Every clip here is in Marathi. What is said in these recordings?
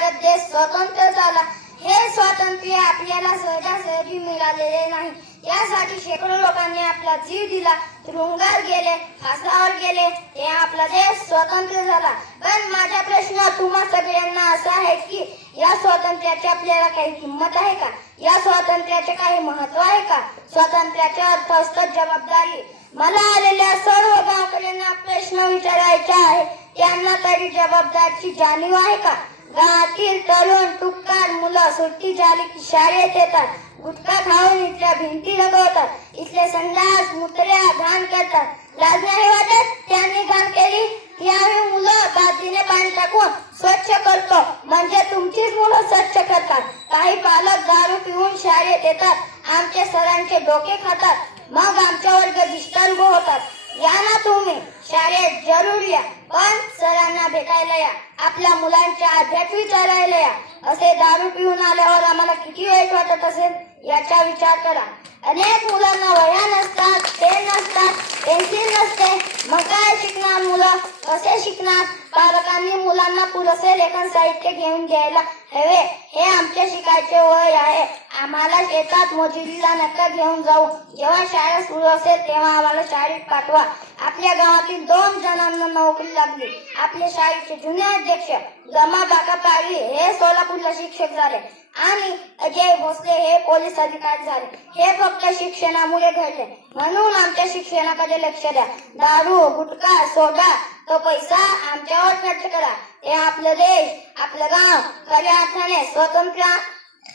भारत देश स्वतंत्र झाला. हे स्वातंत्र्य आपल्याला सहजासहजी मिळालेले नाही. यासाठी शेकडो लोकांनी आपला जीव दिला, तुरुंगात गेले, फासावर गेले, हे आपला देश स्वतंत्र झाला. पण माझा प्रश्न तुम्हा सगळ्यांना असा आहे की या स्वातंत्र्याची आपल्याला काही किंमत आहे का? या स्वातंत्र्याचे काही महत्व आहे का? स्वातंत्र्याचा अर्थ असतो जबाबदारी. मला आलेल्या सर्व गावकऱ्यांना प्रश्न विचारायचा आहे, त्यांना तरी जबाबदारीची जाणीव आहे का? गावातील तरुण तुटकार मुलं सुट्टी झाली की शाळेत येतात, गुटखा खाऊन इथल्या भिंती रंगवतात, इथले संडास मुतऱ्या घाण करतात. लाज नाही वाटत त्यांनी घाण केली की आम्ही मुलं बादलीने पाणी टाकून स्वच्छ करतो, म्हणजे तुमचीच मुलं स्वच्छ करतात. काही पालक दारू पिऊन शाळेत येतात, आमच्या सरांचे डोके खातात, मग आमच्या वर्ग डिस्टर्ब होतात. या ना तुम्ही शाळेत जरूर या, पण सरांना भेटायला या, आपल्या मुलांच्या अभ्यास विचारायला या. असे दारू पिऊन आल्यावर आम्हाला किती वाईट वाटत असेल याचा विचार करा. अनेक मुलांना वह्या नसतात, पेन नसतात, पेन्सिल नसते, मग काय शिकणार मुलं? कसे शिकणार? पालकांनी मुलांना पुरेसे लेखन साहित्य घेऊन द्यायला हवे. हे आमचे शिकायचे वय आहे. आम्हाला शेतात मजुरीला नका घेऊन जाऊ. जेव्हा शाळा सुरू असेल तेव्हा आम्हाला शाळेत पाठवा. आपल्या गावातील 2 जणांना नोकरी लागली. आपले शाळेचे जुने अध्यक्ष गमा बाका पाळी हे सोलापूरला शिक्षक झाले आणि अजय भोसले हे पोलीस अधिकारी झाले. हे फक्त शिक्षणामुळे घडले. म्हणून आमच्या शिक्षणाकडे लक्ष द्या. दारू, गुटखा सोडा, तो पैसा आमच्यावर खर्च करा. हे आपलं देश, आपलं गाव खऱ्या अर्थाने स्वतंत्र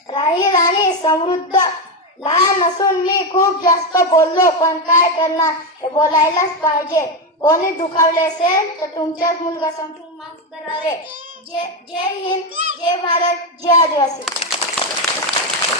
राहील आणि समृद्ध. लहान असून मी खूप जास्त बोललो, पण काय करणार, हे बोलायलाच पाहिजे. कोणी दुखावले असेल तर तुमच्याच मुलगा समजून माफ करावे. जय हिंद, जय भारत, जय आदिवासी.